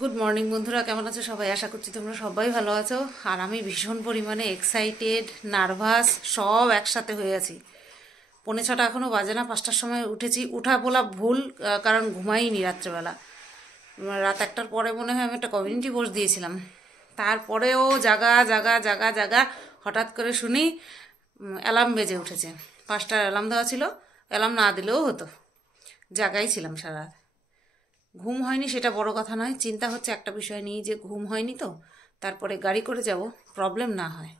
Good morning বন্ধুরা, কেমন আছো সবাই? আশা করছি তোমরা সবাই ভালো আছো। আর আমি ভীষণ পরিমাণে এক্সাইটেড, নার্ভাস, সব একসাথে হয়ে আছি। 6:45 এখনও বাজে না, 5টার সময় উঠেছি। উঠা বলা ভুল, কারণ ঘুমাইনি রাত্রেবেলা। রাত 1টার পরে মনে হয় আমি একটা কমিউনিটি পোস্ট দিয়েছিলাম। তারপরেও জাগা জাগা জাগা জাগা হঠাৎ করে শুনি অ্যালার্ম বেজে উঠেছে। 5টার অ্যালার্ম দেওয়া ছিল, অ্যালার্ম না দিলেও হতো, জাগাই ছিলাম সারা রাত। ঘুম হয়নি সেটা বড় কথা নয়, চিন্তা হচ্ছে একটা বিষয় নিয়ে যে ঘুম হয়নি তো তারপরে গাড়ি করে যাব, প্রবলেম না হয়।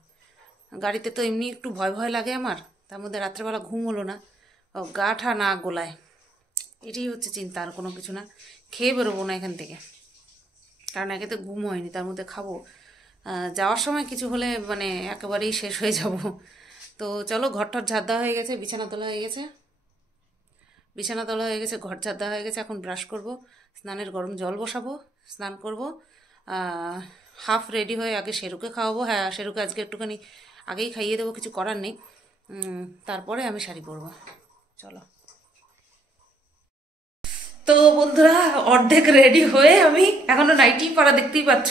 গাড়িতে তো এমনি একটু ভয় ভয় লাগে আমার, তার মধ্যে রাত্রেবেলা ঘুম হলো না, গা ঠা না গোলায়, এটাই হচ্ছে চিন্তা, আর কোনো কিছু না। খেয়ে বেরোবো না এখান থেকে, কারণ একে তো ঘুম হয়নি, তার মধ্যে খাবো। যাওয়ার সময় কিছু হলে মানে একেবারেই শেষ হয়ে যাব। তো চলো, ঘরটার ঝাড় দেওয়া হয়ে গেছে, বিছানা তোলা হয়ে গেছে, ঘর ঝাড় দেওয়া হয়ে গেছে। এখন ব্রাশ করব, স্নানের গরম জল বসাবো, স্নান করব। হাফ রেডি হয়ে আগে শেরুকে খাওয়াবো। হ্যাঁ, শেরুকে আজকে একটুখানি আগেই খাইয়ে দেবো, কিছু করার নেই। তারপরে আমি শাড়ি পরবো। চলো। তো বন্ধুরা, অর্ধেক রেডি হয়ে আমি এখনো নাইটি পরা, দেখতেই পাচ্ছ।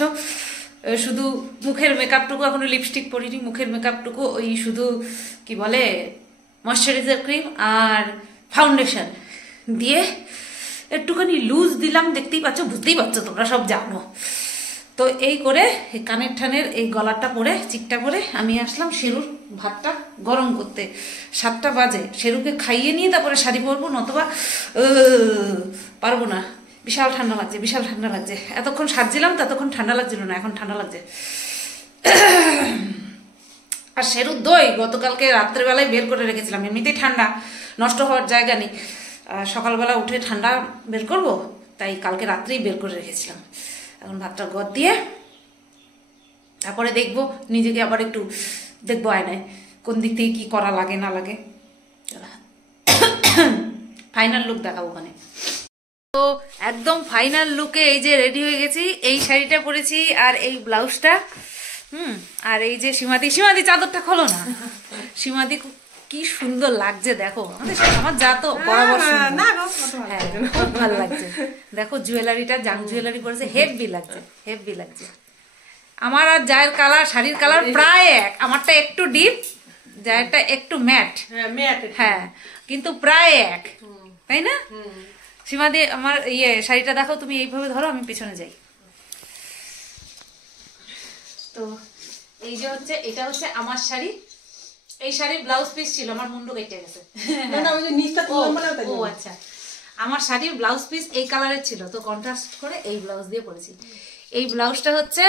শুধু মুখের মেকআপটুকু, এখনো লিপস্টিক পরিনি, মুখের মেকআপটুকু ওই শুধু কি বলে ময়শ্চারাইজার ক্রিম আর ফাউন্ডেশন দিয়ে একটুখানি লুজ দিলাম, দেখতেই পাচ্ছ, বুঝতেই পারছো, তোমরা সব জানো। তো এই করে কানের ঠানের এই গলাটা পরে, চিকটা পরে আমি আসলাম শেরুর ভাতটা গরম করতে। 7টা বাজে, শেরুকে খাইয়ে নিয়ে তারপরে শাড়ি পরবো, নতবা পারবো না। বিশাল ঠান্ডা লাগছে, বিশাল ঠান্ডা লাগছে। এতক্ষণ সাজছিলাম, ততক্ষণ ঠান্ডা লাগছিল না, এখন ঠান্ডা লাগছে। আর শেরুর দই গতকালকে রাত্রেবেলায় বের করে রেখেছিলাম, এমনিতেই ঠান্ডা, নষ্ট হওয়ার জায়গা নেই। সকালবেলা উঠে ঠান্ডা বের করব, তাই কালকে রাত্রেই বের করে রেখেছিলাম। এখন ভাতটা গদ দিয়ে তারপরে দেখবো, নিজেকে আবার একটু দেখবো আয়নায়, কোন দিক থেকে কী করা লাগে না লাগে। ফাইনাল লুক দেখাবো ওখানে। তো একদম ফাইনাল লুকে এই যে রেডি হয়ে গেছি, এই শাড়িটা পরেছি আর এই ব্লাউজটা। আর এই যে সীমাদি চাদরটা খোলো না। সীমাদি কি সুন্দর লাগছে দেখো, আমার যা তো বরাবর খুব ভালো লাগছে। দেখো জুয়েলারিটা, জাং জুয়েলারি পরেছে, হেভি লাগছে, হেভি লাগছে। আমার আর জায়ের কালার, শাড়ির কালার প্রায় এক। আমারটা একটু ডিপ, জায়েরটা একটু ম্যাট। হ্যাঁ, কিন্তু প্রায় এক, তাই না? সীমাদি, আমার শাড়িটা দেখো তুমি, এইভাবে ধরো, আমি পিছনে যাই। তো এই যে হচ্ছে, এটা হচ্ছে আমার শাড়ি। এই শাড়ির ব্লাউজ পিস ছিল, আমার মুন্ডু কেটে গেছে। ও আচ্ছা, আমার শাড়ির ব্লাউজ পিস এই কালারের ছিল, তো কন্ট্রাস্ট করে এই ব্লাউজ দিয়ে পরেছি। এই ব্লাউজটা হচ্ছে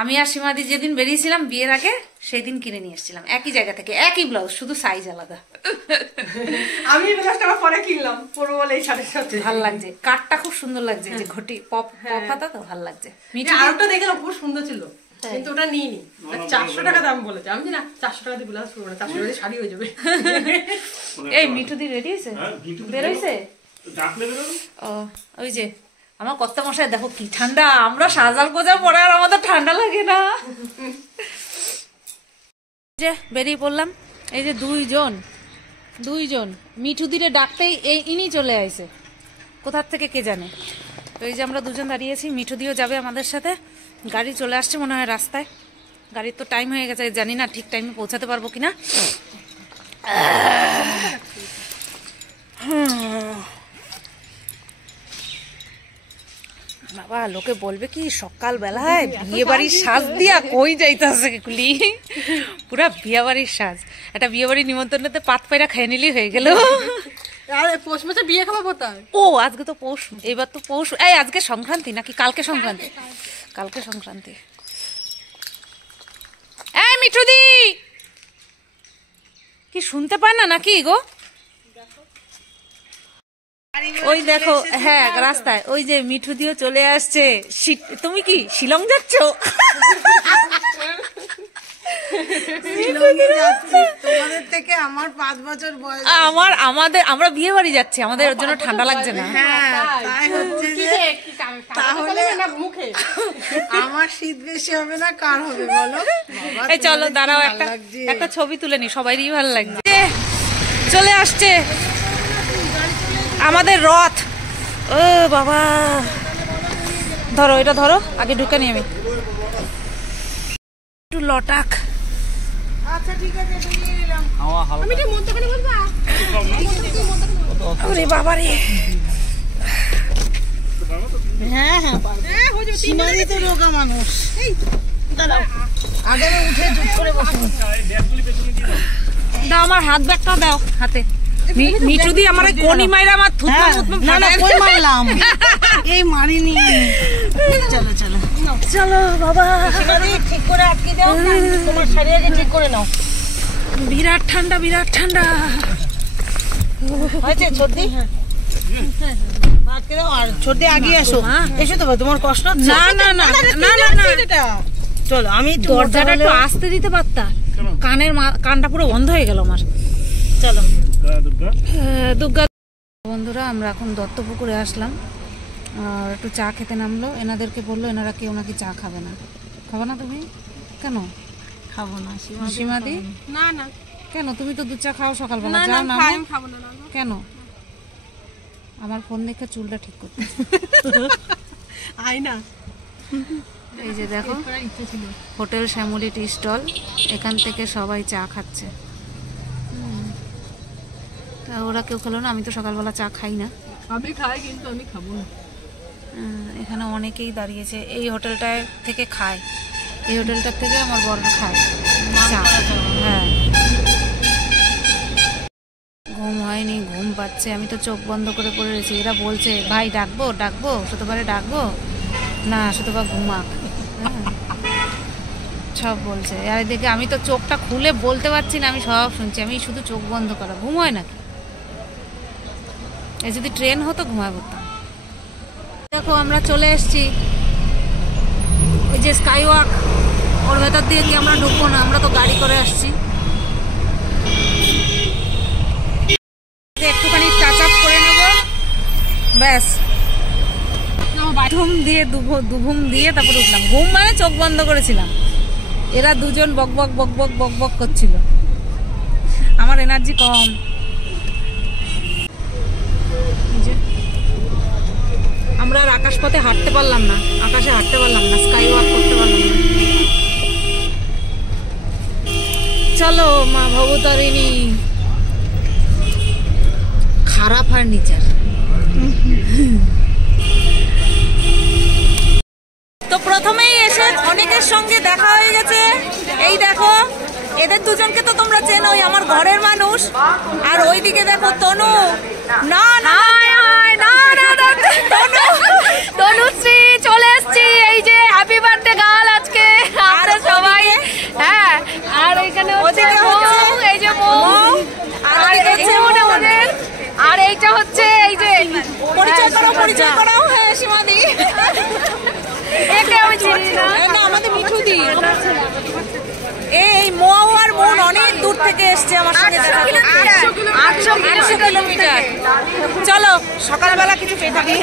আমি আর সীমাদি যেদিন বেরিয়েছিলাম বিয়ের আগে, সেই দিন কিনে নিয়ে এসেছিলাম, একই জায়গা থেকে, একই ব্লাউজ, শুধু সাইজ আলাদা। আমি এই ব্লাউজটা পরে কিনলাম, পরবো বলে এই শাড়ির সাথে ভালো লাগছে, কাটটা খুব সুন্দর লাগছে, যে ঘটি পপ হাতা, তো ভালো লাগছে। আরেকটা দেখলাম খুব সুন্দর ছিল, কিন্তু ওটা নিইনি। 400 টাকা দাম বলেছে। আমি না 400 টাকা দিয়ে ব্লাউজ পরবো না, 400 টাকা দিয়ে শাড়ি হয়ে যাবে। এই মিঠুদি রেডি হয়েছে, বেরোইছে? ও, ওই যে আমার কর্তা মশাই, দেখো কি ঠান্ডা, আমরা সাজাল গোজা পরে আর আমাদের ঠান্ডা লাগে না। যে বেরিয়ে পড়লাম, এই যে দুইজন মিঠুদিরে ডাকতেই ইনি চলে আইছে, কোথার থেকে কে জানে। তো এই যে আমরা দুজন দাঁড়িয়েছি, মিঠুদিও যাবে আমাদের সাথে। গাড়ি চলে আসছে মনে হয় রাস্তায়, গাড়ির তো টাইম হয়ে গেছে, জানি না ঠিক টাইমে পৌঁছাতে পারবো কিনা। বাবা, লোকে বলবে কি সকালবেলায় বিয়ে বাড়ির সাজ দিয়া কই যাইতেছে এগুলি, পুরা বিয়ে বাড়ির সাজ। একটা বিয়ে বাড়ির নিমন্ত্রণেতে পাত পায়রা খেয়ে নিলেই হয়ে গেল। পৌষ মাসে বিয়ে খাওয়াবো তাই। ও আজকে তো পৌষ, এবার তো পৌষ। এই আজকে সংক্রান্তি নাকি কালকে সংক্রান্তি? কালকে সংক্রান্তি। এই মিঠুদি কি শুনতে পায় না নাকি গো? ওই দেখো, হ্যাঁ রাস্তায় ওই যে মিঠুদিও চলে আসছে। তুমি কি শিলং যাচ্ছ? তোমাদের থেকে আমার 5 বছর বয়স। আমরা বিয়ে বাড়ি যাচ্ছি, আমাদের ওর জন্য ঠান্ডা লাগছে না। তাই হচ্ছে যে তাহলে মুখে আমার শীত বেশি হবে না, কার হবে বলো? এই চলো দাঁড়াও, একটা ছবি তুলে নি, সবাইরই ভালো লাগছে। চলে আসছে আমাদের রথ। ও বাবা, ধরো এটা ধরো, আগে ঢুকে নি আমি একটু লটাক। আচ্ছা ঠিক আছে, এটা নিয়ে নিলাম। আমি এটা মধ্যখানে বলবো। ওরে বাবা রে, হ্যাঁ হ্যাঁ পারবো। সীমাদি তো রোগা মানুষ। দাঁড়াও, আগে উঠে চুপ করে বসুন। দাও আমার হাত ব্যাগটা দাও হাতে। মিঠু দি আমার কোনি মাইরা আমার থুতমা থুতমা না না কই মারলাম, এই মারিনি। চলো চলো চলো বাবা। সীমাদি ঠিক করে আটকে দাও, তোমার শাড়ি আগে ঠিক করে নাও। বিরাট ঠান্ডা, বিরাট ঠান্ডা। হয়েছে সর্দি? আটকে দাও আর সর্দি আগে আসো। এসো তো, তোমার কষ্ট হচ্ছে? না না না না না না, চলো আমি দরজাটা একটু আসতে দিতে পারতা, কানটা পুরো বন্ধ হয়ে গেল আমার। চলো দুর্গা। বন্ধুরা আমরা এখন দত্তপুকুরে আসলাম, আর একটু চা খেতে নামলো। এনাদেরকে বললো, এনারা কেউ নাকি চা খাবে না। খাবে না তুমি? কেন খাবো না সীমাদি? না না কেন? তুমি তো দুধ চা খাও সকালবেলা, না যাও না। আমি খাবো না। কেন? আমার ফোন দেখে চুলটা ঠিক করতে। আই না। এই যে দেখো, হোটেল শ্যামলী টি স্টল, এখান থেকে সবাই চা খাচ্ছে। তা ওরা কেউ খেলো না, আমি তো সকালবেলা চা খাই না। আমি খাই কিন্তু আমি খাবো না। এখানে অনেকেই দাঁড়িয়েছে, এই হোটেলটায় থেকে খায়, এই হোটেলটার থেকে আমার বড় খায় চা। হ্যাঁ, ঘুম হয়নি, ঘুম পাচ্ছে, আমি তো চোখ বন্ধ করে পড়ে রয়েছি। এরা বলছে ভাই ডাকবো ডাকবো, শুধুবারে ডাকবো না, শুধুবার ঘুমাক। সব বলছে, আর এদিকে আমি তো চোখটা খুলে বলতে পারছি না, আমি সব শুনছি, আমি শুধু চোখ বন্ধ করা। ঘুম হয় নাকি? এই যদি ট্রেন হতো ঘুমায় পড়তাম। দেখো আমরা চলে এসেছি, ওই যে স্কাই ওয়াক, ওর ভেতর দিয়ে কি আমরা ঢুকবো না? আমরা তো গাড়ি করে আসছি। একটুখানি টাচ আপ করে নেব, ব্যাস। ঘুম দিয়ে দুঘুম দিয়ে তারপর উঠলাম। ঘুম মানে চোখ বন্ধ করেছিলাম। এরা দুজন বক বক বক বক বক বক করছিল, আমার এনার্জি কম। আমরা আর আকাশপথে হাঁটতে পারলাম না, আকাশে হাঁটতে পারলাম না, স্কাই ওয়াক করতে পারলাম না। চলো মা ভবতারিণী। খারাপ ফার্নিচার। তো প্রথমেই এসে অনেকের সঙ্গে দেখা হয়ে গেছে। এই দেখো, এদের দুজনকে তো তোমরা চেনোই, আমার ঘরের মানুষ। আর ওইদিকে দেখো তনু। না না তনুশ্রী চলে এসেছি, এই যে হ্যাপি বার্থডে গার্ল আজকে আমরা সবাই। হ্যাঁ, আর এখানে হচ্ছে এই যে মৌ, আর এই মনে মনে, আর এইটা হচ্ছে এই যে পরিচয় করো। হ্যাঁ সীমাদি, একে আমি চিনি না। না আমাদের মিঠু দি। এই মৌ আর মন অনেক দূর থেকে এসছে আমার সঙ্গে দেখা করতে। 800 কিলোমিটার। চলো সকালবেলা কিছু পেটা দিই।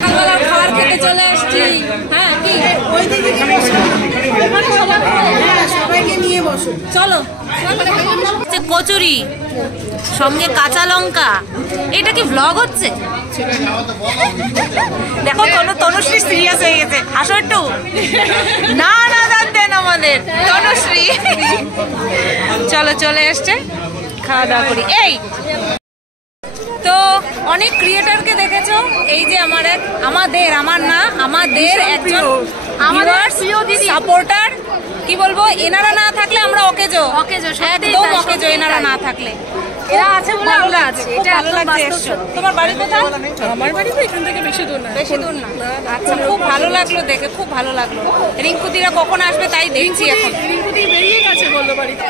সকালবেলা খাবার খেতে চলে এসছি। হ্যাঁ কি ওই দিকে সবাইকে নিয়ে বসো। চলো। কচুরি সঙ্গে কাঁচা লঙ্কা। এটা কি ভ্লগ হচ্ছে? দেখো তনুশ্রী সিরিয়াস হয়ে গেছে, হাসো একটু। না না জানতেন আমাদের তনুশ্রী। চলো চলে এসছে, খাওয়া দাওয়া করি। এই তো অনেক ক্রিয়েটরকে দেখেছো, এই যে আমাদের একজন সাপোর্টার, কি বলবো, এনারা না থাকলে আমরা অকেজো, একদম অকেজো এনারা না থাকলে। এরা আছে বলে আমরা আছি, এটা ভালো লাগছে। তোমার বাড়ি কোথায়? আমার বাড়ি তো এখান থেকে বেশি দূর না। বেশি দূর না। আচ্ছা, খুব ভালো লাগলো দেখে, খুব ভালো লাগলো। রিঙ্কুদিরা কখন আসবে তাই দেখছি এখন। রিঙ্কুদি বেরিয়ে গেছে বললো বাড়িতে।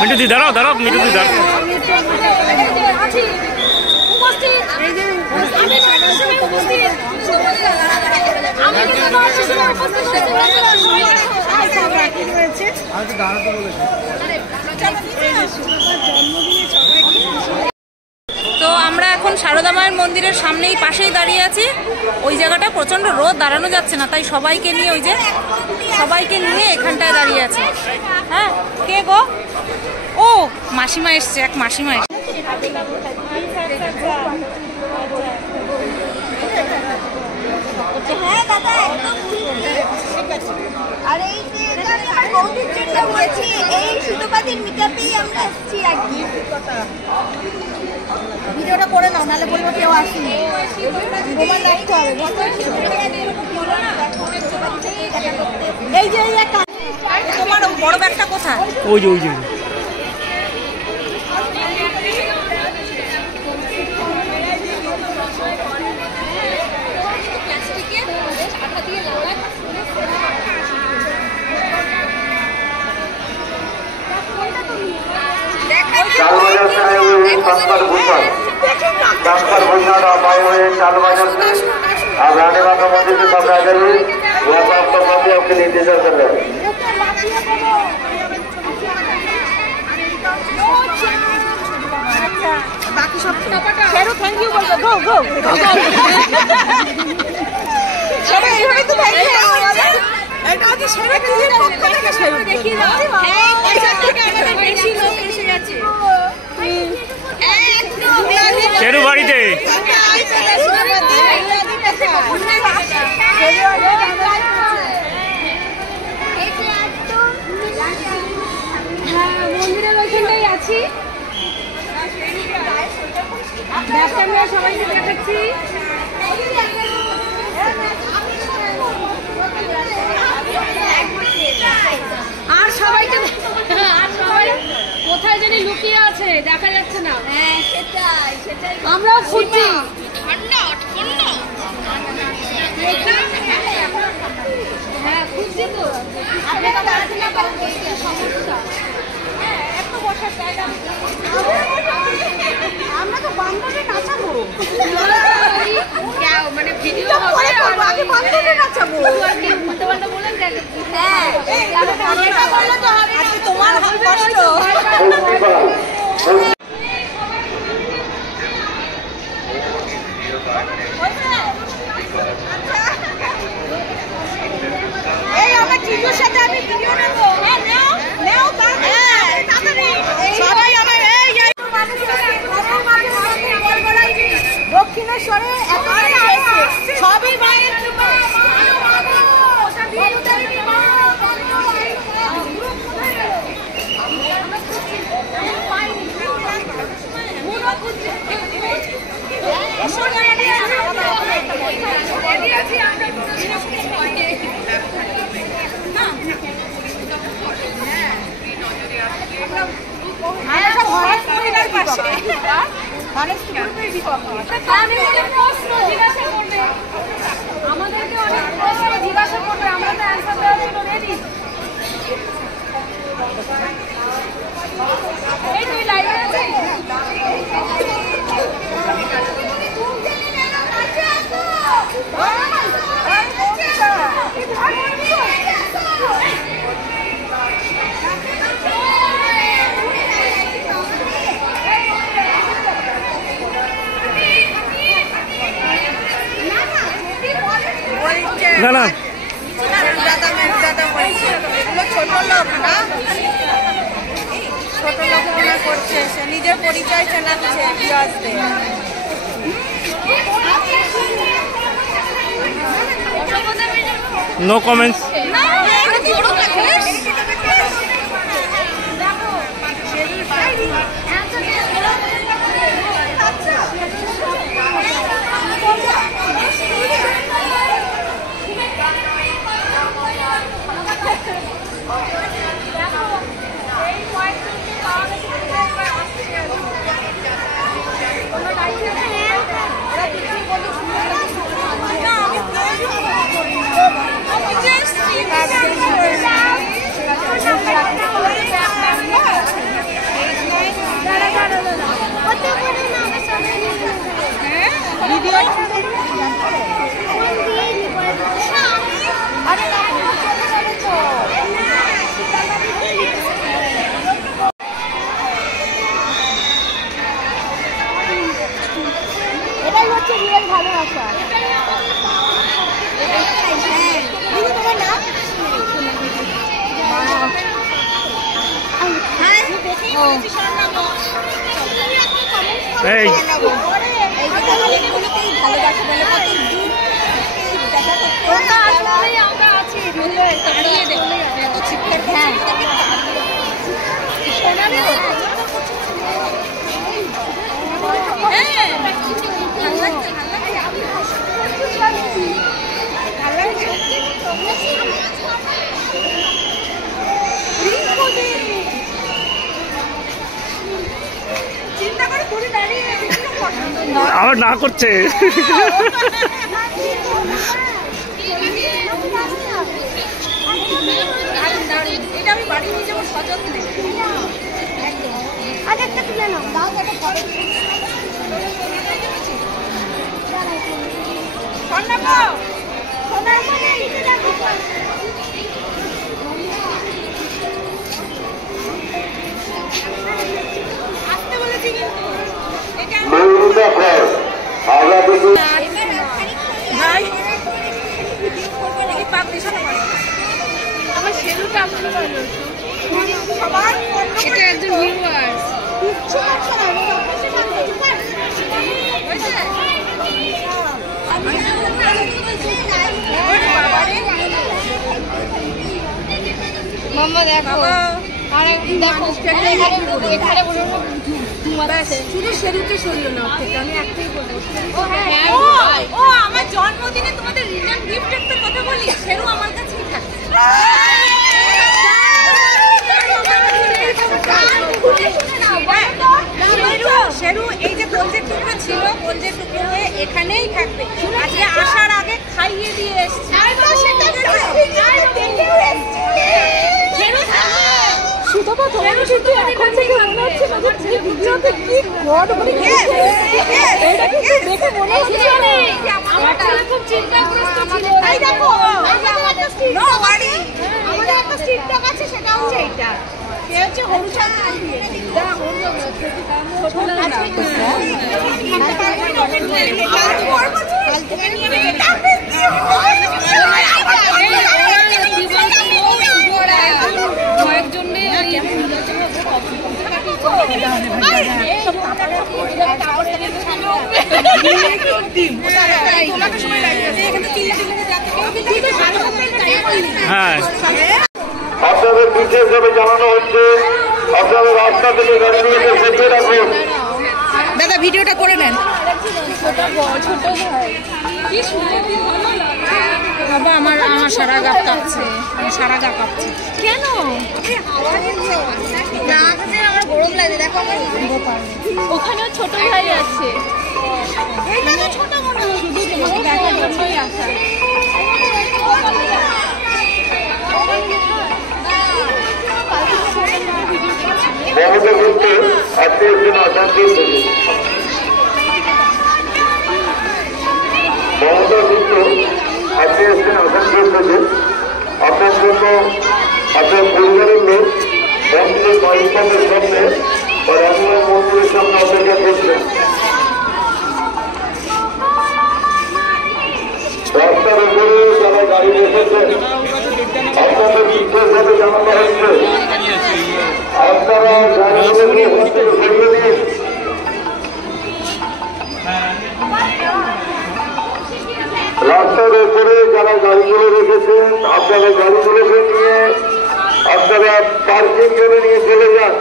মিঠু দি দাঁড়াও দাঁড়াও, মিঠু দি দাঁড়াও। তো আমরা এখন সারদা মায়ের মন্দিরের সামনেই পাশেই দাঁড়িয়ে আছি। ওই জায়গাটা প্রচণ্ড রোদ, দাঁড়ানো যাচ্ছে না, তাই সবাইকে নিয়ে ওই যে সবাইকে নিয়ে এখানটায় দাঁড়িয়ে আছে। হ্যাঁ, কে গো? ও মাসিমা এসছে, এক মাসিমা এসছে। হ্যাঁ দাদা, একদম আর এই যে এটা আমি আমার বৌদির জন্য বলছি, এই সুতোপাতির মিটআপেই আমরা এসেছি আর কি। ভিডিওটা করে নাও, নাহলে বলবো কেউ আসেনি। মোবাইল রাখতে হবে, এই যে এই একটা তোমার বড় ব্যাগটা কোথায়? ওই যে ওই যে चालबाजार से आए हुए बंकर भूषण आप आए हुए हैं चालबाजार से। आप रानी माँ का मंदिर के सामने आ जाइए, वहाँ पर आपका मंदिर आपके लिए इंतजार कर रहे हैं। বাকি সব শেরু থ্যাংক ইউ বলবে। গো গো সবাই এইভাবে তো থ্যাংক ইউ বলে। এটা হচ্ছে শেরু টিভির পক্ষ থেকে শেরু দেখিয়ে দাও। এই পয়সা থেকে আমাদের বেশি লোক এসে গেছে একদম। শেরু বাড়িতে মন্দিরের ওইখানটাই আছি, ব্যাগটা নিয়ে সবাইকে দেখাচ্ছি। আর সবাইকে আর সবাই কোথায় জানি লুকিয়ে আছে, দেখা যাচ্ছে না। হ্যাঁ সেটাই সেটাই আমরাও খুঁজছি। হ্যাঁ খুঁজছি তো, আপনারা দাঁড়াতে না পারেন সমস্যা। এত বসার জায়গা আমরা তো বান্ধবী নাচাবো, মানে ভিডিও হবে আগে বান্ধবী নাচাবো। উল্টো পাল্টা বলেন হ্যাঁ এটা বললে তো হবে না, তোমার কষ্ট। এই আমার টিভির সাথে আমি ভিডিও নেব। হ্যাঁ নাও নাও তাড়াতাড়ি সবাই আমার এই দক্ষিণেশ্বরে এত সবই মায়ের কৃপা। আমাদেরকে অনেক প্রশ্ন জিজ্ঞাসা করবে, আমরা তো অ্যান্সার দেওয়ার জন্য রেডি। এই তুই লাইভে আছিস? না না ছোট লোক না, ছোট লোক মনে করছে, সে নিজের পরিচয় চেনাচ্ছে ভিউয়ার্সদের। No comments. এই আমরা আছি আমার না করছে। এটা আমি বাড়ি নিয়ে যাবো সযত্নে। আজ একটা তুলে নাও, দাও একটা পরে। সোনামা, সোনামা এইটা দেখো। আসতে বলেছি কিন্তু। এটা মৌলুদা ঘর হাওড়া থেকে ভাই এই পাপড়ি শোনা মানে আমার শেরুটা আসলে ভালো সবার এটা একজন ভিউয়ার্স কিচ্ছু করছে না, সবকিছু করছে, চুপ কর। বাবারে মাম্মা দেখো আর দেখো এখানে বলো শুধু শেরুকে সরিয়ে নাও থেকে আমি একটাই বলবো। হ্যাঁ ও আমার জন্মদিনে তোমাদের রিটার্ন গিফট একটা কথা বলি, শেরু আমার কাছেই থাকে। শেরু এই যে কলজের টুকরো ছিল, কলজের টুকরো হয়ে এখানেই থাকবে। আজকে আসার আগে খাইয়ে দিয়ে এসছি। আমার ছেলে খুব চিন্তাগ্রস্ত ছিল এই দেখো আমাদের একটা স্ট্রিট ডগ আছে, সেটা হচ্ছে এইটা। কে হচ্ছে হরুচাঁদ দিয়ে হ্যাঁ আপনাদের বিশেষভাবে জানানো হচ্ছে আপনাদের রাস্তা থেকে গাড়িগুলোকে সরিয়ে রাখুন। দাদা ভিডিওটা করে নেন। বাবা আমার সারা গা কাঁপছে, আমার সারা গা কাঁপছে। কেন না আমার গরম লাগে, দেখো আমার ওখানেও ছোট ভাই আছে, ছোট মনে হয় শুধু তোমাকে দেখার জন্যই আসা। মমতা করতে আজকে একজন অশান্তি মমতা কিন্তু আজকে একজন অশান্তি হচ্ছে আপনার জন্য আপনার পরিবারের লোক মন্দিরের বাড়ির সামনে বা রামনাথ মন্দিরের সামনে অপেক্ষা করছেন। রাস্তার উপরে যারা গাড়ি রেখেছেন আপনাদের বিশেষভাবে জানানো হচ্ছে আপনারা গাড়িগুলোকে সরিয়ে দিন। রাস্তার উপরে যারা গাড়িগুলো রেখেছেন আপনারা গাড়িগুলোকে নিয়ে আপনারা পার্কিং করে নিয়ে চলে যান।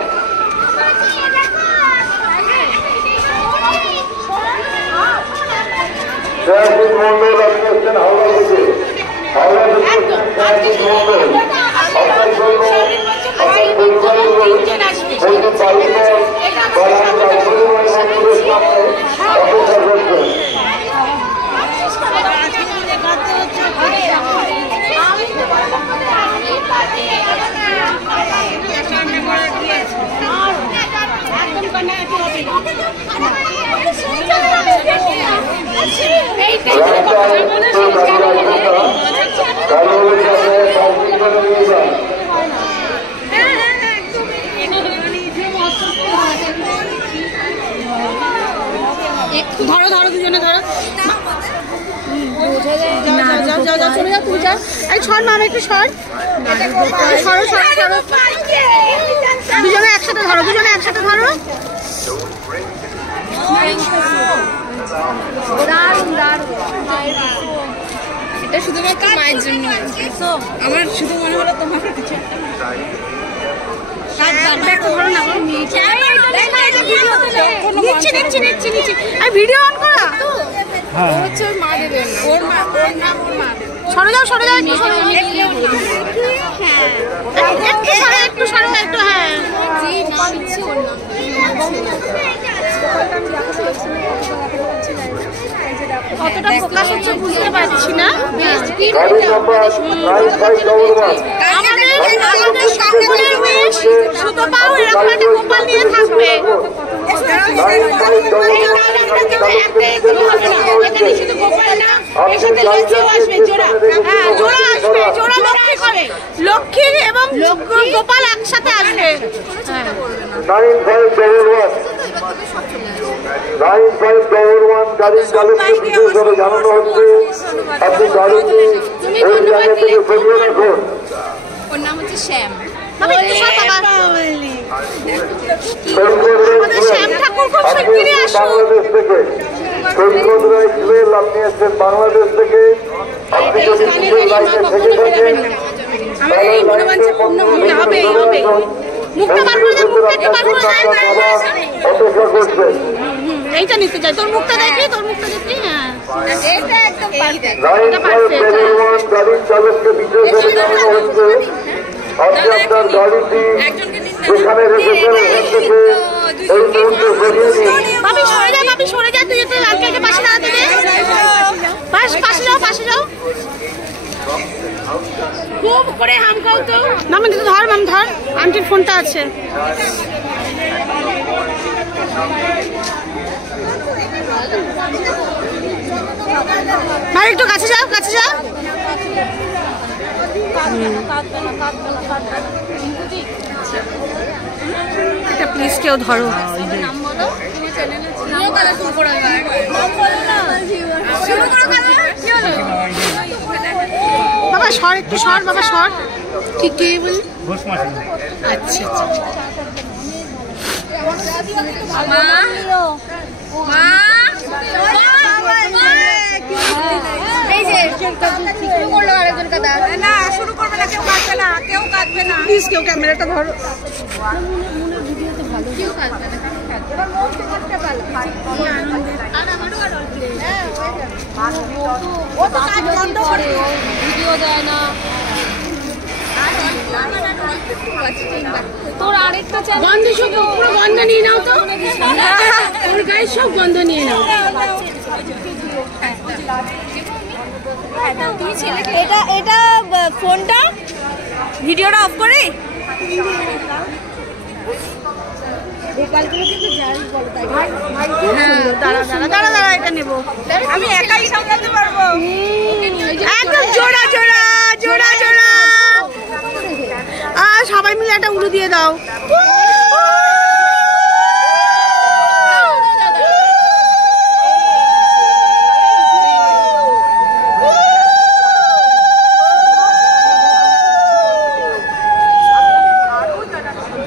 ট্রাফিক মন্ডল আপনি আসছেন হাওড়া থেকে, হাওড়া থেকে ট্রাফিক মন্ডল আপনার জন্য আপনার পরিবারের লোক বলতে পারি না বা মন্দিরের সামনে অপেক্ষা করছেন। ধরো ধরো দুজনে ধরো, যাও যাও যাও চলে যাও, তুমি যাও। এই সর মামা একটু সর, সরো সরো সরো, দুজনে একসাথে ধরো, দুজনে একসাথে ধরো। দারুণ দারুণ। এটা শুধুমাত্র মায়ের জন্য। আমার শুধু মনে হলো তোমার কিছু ভিডিও অন করা হচ্ছে ওই মা দেবে না। ওর নাম ওর মা দেবে। সরে যাও একটু সরো একটু সরো একটু। হ্যাঁ যে নাম ইচ্ছে ওর নাম কতটা ফোকাস হচ্ছে বুঝতে পারছি না। গাড়ি নাম্বার 9511 শুধু পাও এরকম একটা গোপাল নিয়ে থাকবে। জোড়া লক্ষ্মী করে, লক্ষ্মী এবং গোপাল একসাথে আসবে। 9511 গাড়ির চালককে বিশেষভাবে জানানো হচ্ছে আপনি গাড়িটি ওই জায়গা থেকে সরিয়ে রাখুন। ওর নাম হচ্ছে শ্যাম। শ্যাম ঠাকুর খুব শিগগিরই আসুন। বাংলাদেশ থেকে সৈকত রায় জুয়েল আপনি এসছেন বাংলাদেশ থেকে। আপনি যদি নিজের লাইনে থেকে থাকেন আমার এই মনোবাঞ্ছা পূর্ণ হবে। মুখটা বার করে দে, মুখটা বার করে দে। অপেক্ষা করছেন। এইটা নিতে চাই, তোর মুখটা দেখি, তোর মুখটা দেখি। হ্যাঁ এটা একদম পারফেক্ট। 9511 গাড়ির চালককে বিশেষভাবে জানানো হচ্ছে আপনি আপনার গাড়িটি যেখানে রেখেছেন ওখান থেকে এই মুহূর্তে সরিয়ে দিন। ভাবি সরে যা, ভাবি সরে যা, তুই একটু আঙ্কেলকে পাশে দাঁড়াতে দে। পাশে যাও। খুব করে হাম খাও তো। না মানে ধর মাম ধর, আন্টির ফোনটা আছে। ভাই একটু কাছে যাও। এটা প্লিজ কেউ ধরো। বাবা সর, একটু সর বাবা সর। ঠিক বলি। আচ্ছা এই যে শুরু করলো আরেকজন কাদা। না শুরু করবে না, কেউ কাঁদবে না প্লিজ। কেউ ক্যামেরাটা ধরো। কেউ কাঁদবে না। ভিডিও দেয় না। তোর আরেকটা গন্ধ শুধু পুরো গন্ধ নিয়ে নাও তো। ওর গায়ে সব গন্ধ নিয়ে নাও। এটা ফোনটা ভিডিওটা অফ করে দাঁড়া এটা নেবো। আমি একাই সামলাতে পারবো। একদম জোড়া সবাই মিলে একটা উড়ু দিয়ে দাও।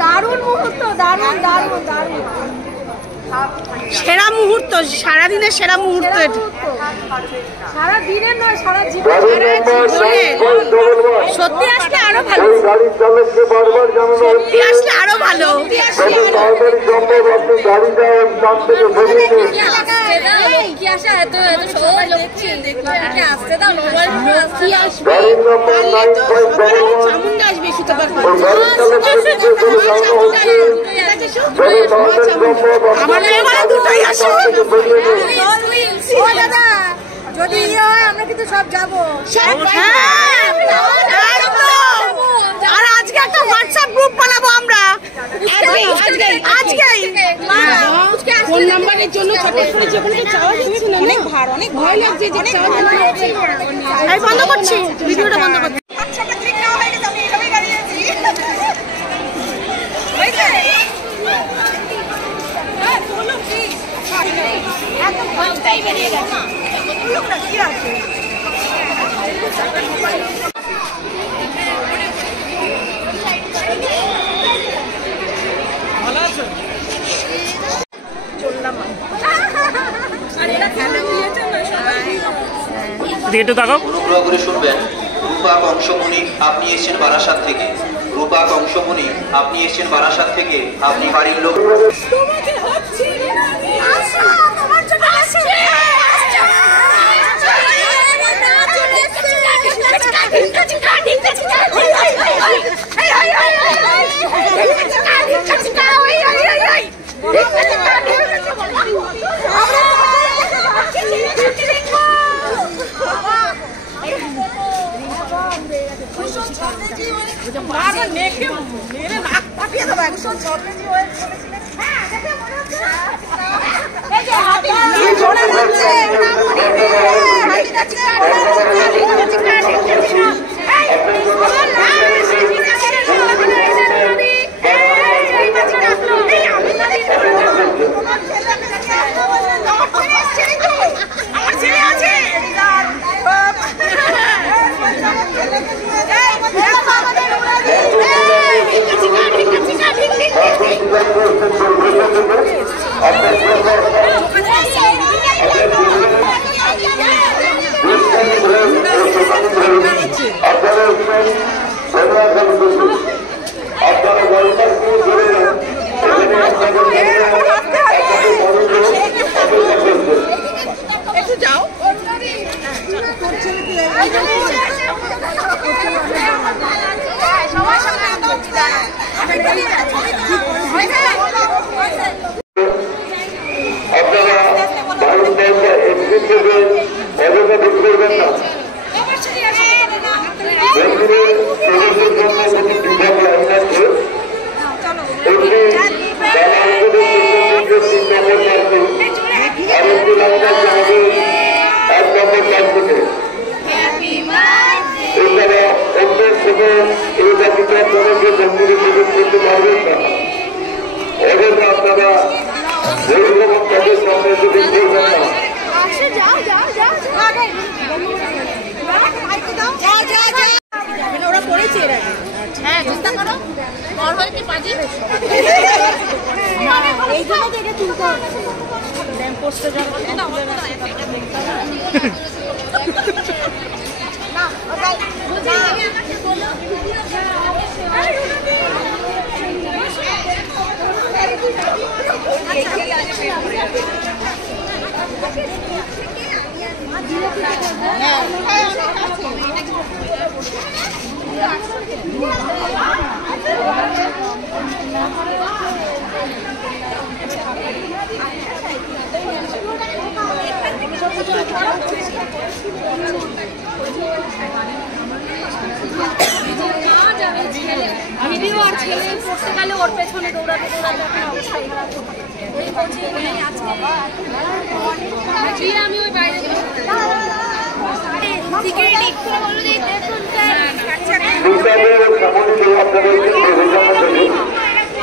দারুণ মুহূর্ত, দারুণ। সেরা মুহূর্ত, সারাদিনের সেরা মুহূর্ত এটা। সারা দিনের নয়, সারা গাড়ি নাম্বার 9511 সত্যি আসলে আরো ভালো। ওই গাড়ির চালককে বারবার জানানো হচ্ছে সত্যি আসলে আরো ভালো। যত তাড়াতাড়ি সম্ভব আপনি গাড়িটা স্থান থেকে সরিয়ে দিন। কি আসে এত সবাই লক্ষ্মী আসতে দাও। গাড়ির নাম্বার 9511 চামুন্ডা আসবে সুতোপার। ওই গাড়ির চালককে বিশেষভাবে জানানো হচ্ছে যত তাড়াতাড়ি সম্ভব আমার আপনি মেয়ে দুটোই আসো। স্থান থেকে সরিয়ে দিন। ও দাদা যদি ইয়ে হয় আমরা কিন্তু সব যাবো। আর আজকে একটা হোয়াটসঅ্যাপ গ্রুপ বানাবো আমরা। আজকেই ফোন নাম্বারের জন্য অনেক ভয় লাগছে যে এই বন্ধ করছি, ভিডিওটা বন্ধ করছি। বাচ্চাটা ঠিক না হয়ে গেছে, আমি এভাবেই দাঁড়িয়ে আছি। একদম ভয়টাই বেরিয়ে গেছে। কি আছে চললাম। এদিকে একটু তাকাও। অনুগ্রহ করে শুনবেন। রূপক অংশমণি, আপনি এসেছেন বারাসাত থেকে। রূপক অংশমণি, আপনি এসেছেন বারাসাত থেকে। আপনি বাড়ির লোক। ভিডিও আর ছেলে পড়তে গেলে ওর পেছনে দৌড়াতে দৌড়াতে এখন অবস্থা আমি ওই বাইরে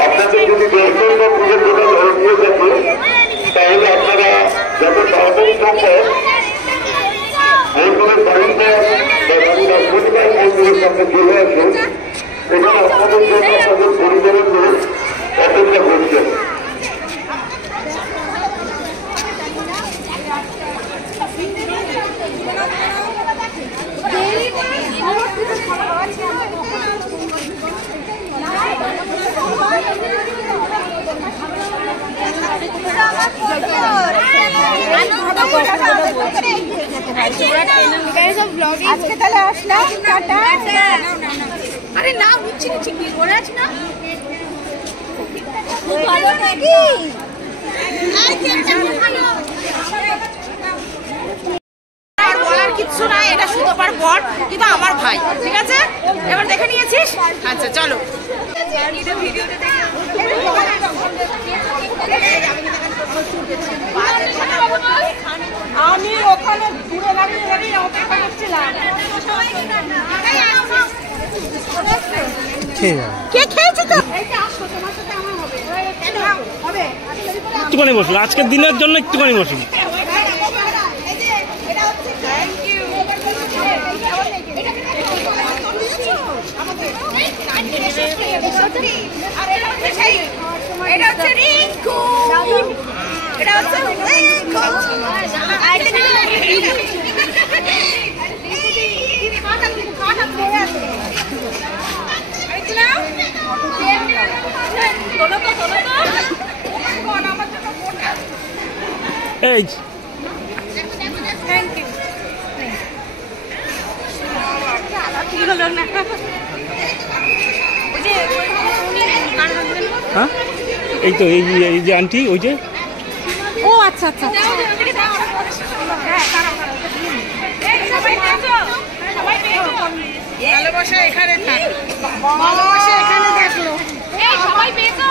আপনাদের যদি দর্শন বা পুজোর দোকান হয়ে থাকে তাহলে আপনারা যত তাড়াতাড়ি সম্ভব মন্দিরের বাড়িতে বা বাড়ির রাজপরিবার মন্দিরের সামনে চলে আসুন। এখানে আপনাদের জন্য আপনাদের পরিবারের লোক অপেক্ষা করছেন। আজকে তাহলে আসলাম, টাটা। আরে না হচ্ছে না ঠিক করে আছ না ভালো নাকি? আর বলার কিচ্ছু নাই, এটা সুতোপার বর কিন্তু আমার ভাই, ঠিক আছে? এবার দেখে নিয়েছিস? আচ্ছা চলো। আমি ওখানে দূরে দাঁড়িয়ে অপেক্ষা করছিলাম। কে খেয়েছে তো? একটুখানি বসুন, আজকের দিনের জন্য একটুখানি বসুন। এটা হচ্ছে রিঙ্কু, এটা হচ্ছে রিঙ্কু। এই হ্যাঁ এই তো এই যে আন্টি ওই যে ও আচ্ছা আচ্ছা ভালোবাসা এখানে থাক ভালোবাসা এখানে থাকলো সবাই পেয়েছো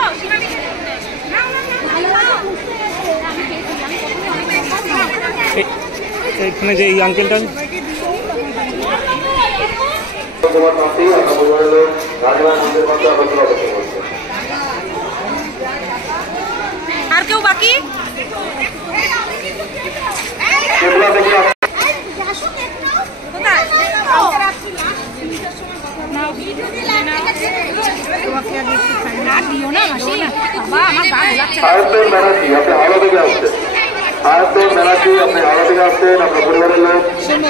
এখানে যে এই আঙ্কেলটা তোমার পাশেই আপনার পরিবারের লোক রাজবাড়ির মন্দির পথে অবস্থান করছে। আর কেউ বাকি সেগুলো থেকে আয়তন ব্যানার্জি আপনি হাওড়া থেকে আসছেন। আয়তন ব্যানার্জি আপনি হাওড়া থেকে আসছেন। আপনার পরিবারের লোক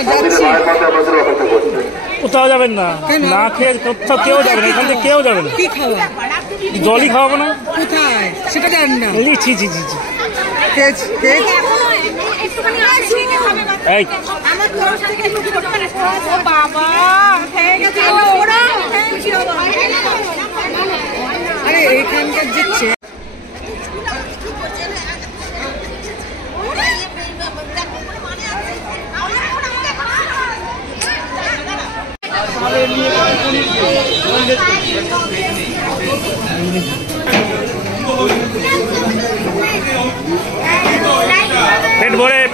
মন্দিরের মায়ের পথে আপনাদের অপেক্ষা করছে। কোথাও যাবেন না, না খেয়ে কোথাও কেউ যাবে না, এখান থেকে কেউ যাবে না। কি খাওয়া জলই খাওয়াবো না কোথায় সেটা জানি না ছি ছি ছি ছি তেজ তেজ এই বাবা আরে এখানকার যে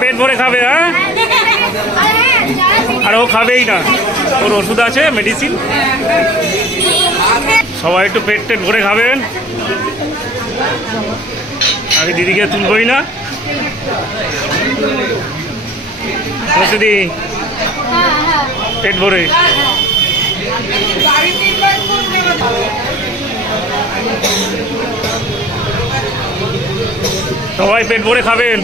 পেট ভরে খাবে। হ্যাঁ আর ও খাবেই না, ওর ওষুধ আছে মেডিসিন। সবাই একটু পেট ভরে খাবেন। আমি দিদিকে তুলবই না দিদি, পেট ভরে। সবাই পেট ভরে খাবেন।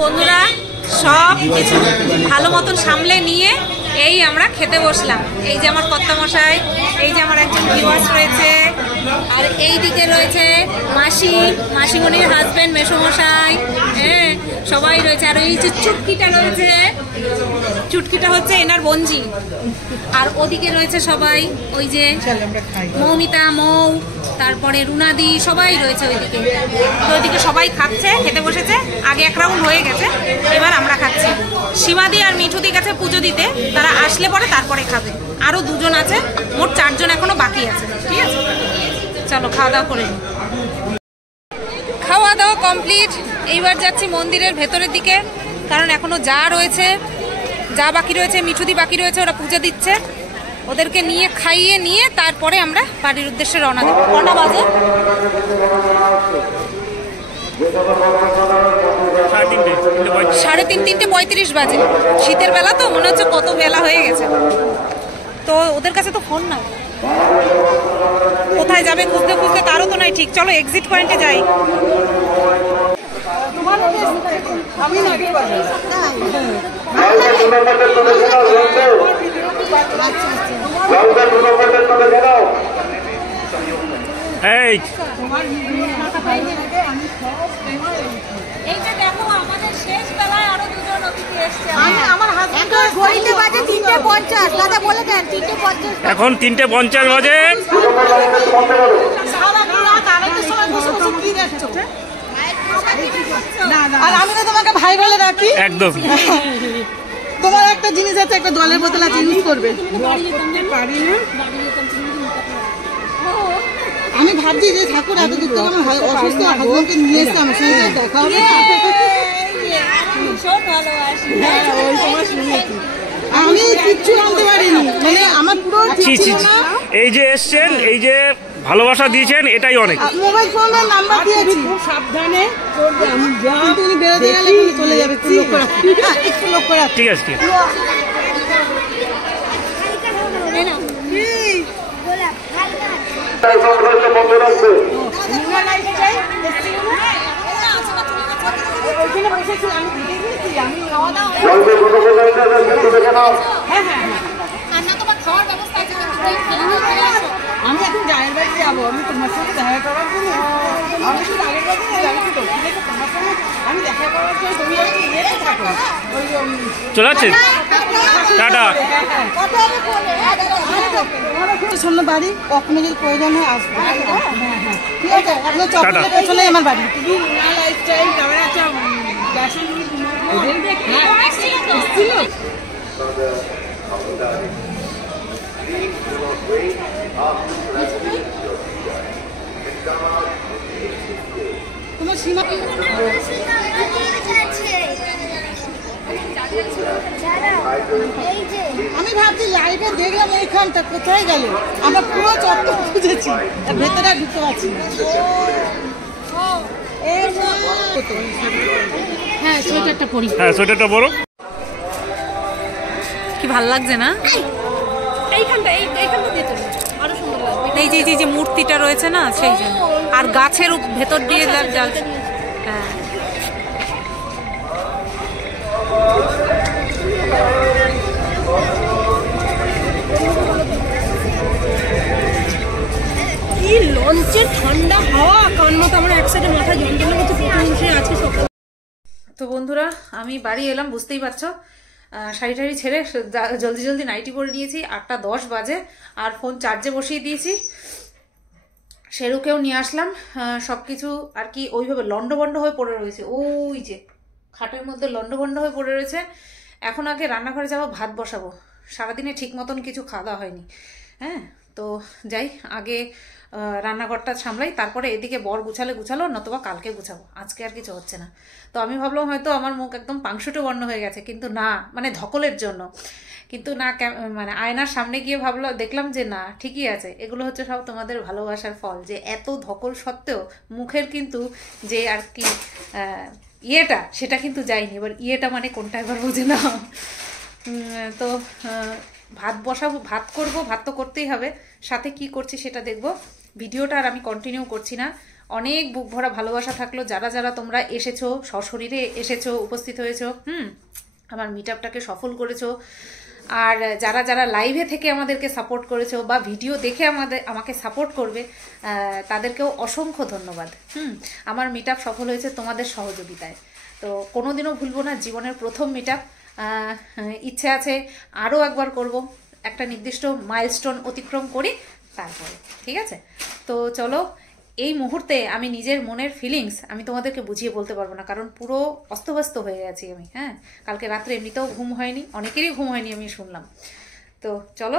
বন্ধুরা সব কিছু ভালো মতন সামলে নিয়ে এই আমরা খেতে বসলাম। এই যে আমার কর্তামশাই, এই যে আমার একজন ভিউয়ার্স রয়েছে, আর এই দিকে রয়েছে মাসি, মাসিমণির হাজবেন্ড, মেসোমশাই, হ্যাঁ সবাই রয়েছে। আর এই যে চুটকিটা রয়েছে, চুটকিটা হচ্ছে এনার বঞ্জি। আর ওদিকে রয়েছে সবাই, ওই যে মৌমিতা, মৌ, তারপরে রুনাদি, সবাই রয়েছে ওইদিকে। তো ওইদিকে সবাই খাচ্ছে, খেতে বসেছে। আগে এক রাউন্ড হয়ে গেছে, এবার আমরা খাচ্ছি। সীমাদি আর মিঠুদি গেছে পুজো দিতে, তারা আসলে পরে তারপরে খাবে। আরও দুজন আছে, মোট 4 জন এখনো বাকি আছে। ঠিক আছে, চলো খাওয়া দাওয়া করে নিই। খাওয়া দাওয়া কমপ্লিট। এইবার যাচ্ছি মন্দিরের ভেতরের দিকে, কারণ এখনো যা রয়েছে, যা বাকি রয়েছে, মিঠুদি বাকি রয়েছে, ওরা পুজো দিচ্ছে। ওদেরকে নিয়ে খাইয়ে নিয়ে তারপরে আমরা বাড়ির উদ্দেশ্যে রওনা দেবো। কটা বাজে? 3:30 বাজে। শীতের বেলা তো মনে হচ্ছে কত বেলা হয়ে গেছে। তো ওদের কাছে তো ফোন নাই, কোথায় যাবে খুঁজতে খুঁজতে তারও তো নাই ঠিক। চলো এক্সিট পয়েন্টে যাই। এই এই যে দেখো আমাদের শেষ বেলায় আরো দুজন অতিথি এসছে। আমার হাজবেন্ড ঘড়িতে বাজে 3:50 দাদা বলে দেন 3:50 এখন 3:50 বাজে। আর আমি তো তোমাকে ভাই বলে রাখি একদম। তোমার একটা জিনিস আছে, একটা জলের বোতল আছে, ইউজ করবে। আমি ভাবছি যে ঠাকুর এত দূর থেকে আমার অসুস্থ হাজবেন্ডকে নিয়ে এসে আমার সঙ্গে দেখা হবে। আমি কিচ্ছু জানতে পারিনি, মানে আমার পুরো ঠিক ছিল না। এই যে এসছেন, এই যে ভালোবাসা দিয়েছেন, এটাই অনেক। মোবাইল ফোনের নাম্বার দিয়েছি, খুব সাবধানে কিন্তু উনি বেরোতে গেলে চলে যাবে। একটু লক্ষ্য রাখি, একটু লক্ষ্য রাখি। ঠিক আছে, ঠিক আছে। বন্ধ রাখবে মুন্না লাইফস্টাইল ওইখানে বসেছি আমি ভিডিও দিয়েছি আমি খাওয়া দাওয়া জলদি দ্রুত করে একটু দেখে নাও। হ্যাঁ হ্যাঁ আমি এখন জায়ের বাড়ি যাবো আমি তোমার সঙ্গে দেখা করার জন্য আমি শুধু আগের বাড়ি আমি তো তোমার সঙ্গে আমি দেখা করার জন্য তুমি আর কি ইয়েতে থাকো ওই চলে যাচ্ছেন? টাটা। সামনে বাড়ি কখনো যদি প্রয়োজন হয় আসবো। হ্যাঁ হ্যাঁ ঠিক আছে আপনার চকলেটের পেছনে আমার বাড়ি। তুমি লাইফস্টাইল ক্যামেরা তোমার সীমা আমি ভাবছি লাইভে দেখলাম এইখানটা কোথায় গেল আমরা পুরো চত্বর খুঁজেছি ভেতরে আর ঢুকতে পারছি না। হ্যাঁ সোয়েটারটা পরি। হ্যাঁ সোয়েটারটা বড়। কি ভাল লাগছে না? এইখানটা দিয়ে তো আরো সুন্দর লাগবে। এই যে মূর্তিটা রয়েছে না সেই জন্য, আর গাছের ভেতর দিয়ে জাল। হ্যাঁ কি লঞ্চের ঠান্ডা হাওয়া কান মতো আমার এক সাইডে মাথা যন্ত্রণা করছে প্রথম বসে আজকে সকাল। তো বন্ধুরা আমি বাড়ি এলাম, বুঝতেই পারছো শাড়ি টাড়ি ছেড়ে জলদি জলদি নাইটি পরে নিয়েছি। 8:10 বাজে আর ফোন চার্জে বসিয়ে দিয়েছি। শেরুকেও নিয়ে আসলাম। সব কিছু আর কি ওইভাবে লন্ডভন্ড হয়ে পড়ে রয়েছে, ওই যে খাটের মধ্যে লন্ডভন্ড হয়ে পড়ে রয়েছে। এখন আগে রান্নাঘরে যাবো, ভাত বসাবো। সারাদিনে ঠিক মতন কিছু খাওয়া দাওয়া হয়নি। হ্যাঁ তো যাই আগে রান্নাঘরটা সামলাই, তারপরে এদিকে বর গুছালো নতুবা কালকে গুছাবো, আজকে আর কিছু হচ্ছে না। তো আমি ভাবলাম হয়তো আমার মুখ একদম পাংশুটে বর্ণ হয়ে গেছে, কিন্তু না, মানে ধকলের জন্য। কিন্তু না, মানে আয়নার সামনে গিয়ে দেখলাম যে না, ঠিকই আছে। এগুলো হচ্ছে সব তোমাদের ভালোবাসার ফল, যে এত ধকল সত্ত্বেও মুখের কিন্তু যে আর কি ইয়েটা সেটা কিন্তু যায়নি। এবার ইয়েটা মানে কোনটা এবার বুঝে না। তো ভাত বসাবো, ভাত করব, ভাত তো করতেই হবে, সাথে কি করছি সেটা দেখবো। ভিডিওটা আর আমি কন্টিনিউ করছি না। অনেক বুক ভরা ভালোবাসা থাকলো যারা যারা তোমরা এসেছো, সশরীরে এসেছো, উপস্থিত হয়েছো, আমার মিট আপটাকে সফল করেছো। আর যারা যারা লাইভে থেকে আমাদেরকে সাপোর্ট করেছো বা ভিডিও দেখে আমাকে সাপোর্ট করবে, তাদেরকেও অসংখ্য ধন্যবাদ। আমার মিট আপ সফল হয়েছে তোমাদের সহযোগিতায়। তো কোনোদিনও ভুলবো না, জীবনের প্রথম মিট আপ। ইচ্ছে আছে আরও একবার করব, একটা নির্দিষ্ট মাইলস্টোন অতিক্রম করি তারপরে, ঠিক আছে? তো চলো, এই মুহূর্তে আমি নিজের মনের ফিলিংস আমি তোমাদেরকে বুঝিয়ে বলতে পারবো না, কারণ পুরো অস্তব্যস্ত হয়ে গেছি আমি। হ্যাঁ, কালকে রাত্রে এমনিতেও ঘুম হয়নি, অনেকেরই ঘুম হয়নি আমি শুনলাম। তো চলো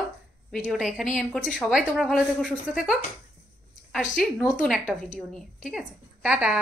ভিডিওটা এখানেই এন্ড করছি। সবাই তোমরা ভালো থেকো, সুস্থ থেকো। আসছি নতুন একটা ভিডিও নিয়ে, ঠিক আছে? টাটা।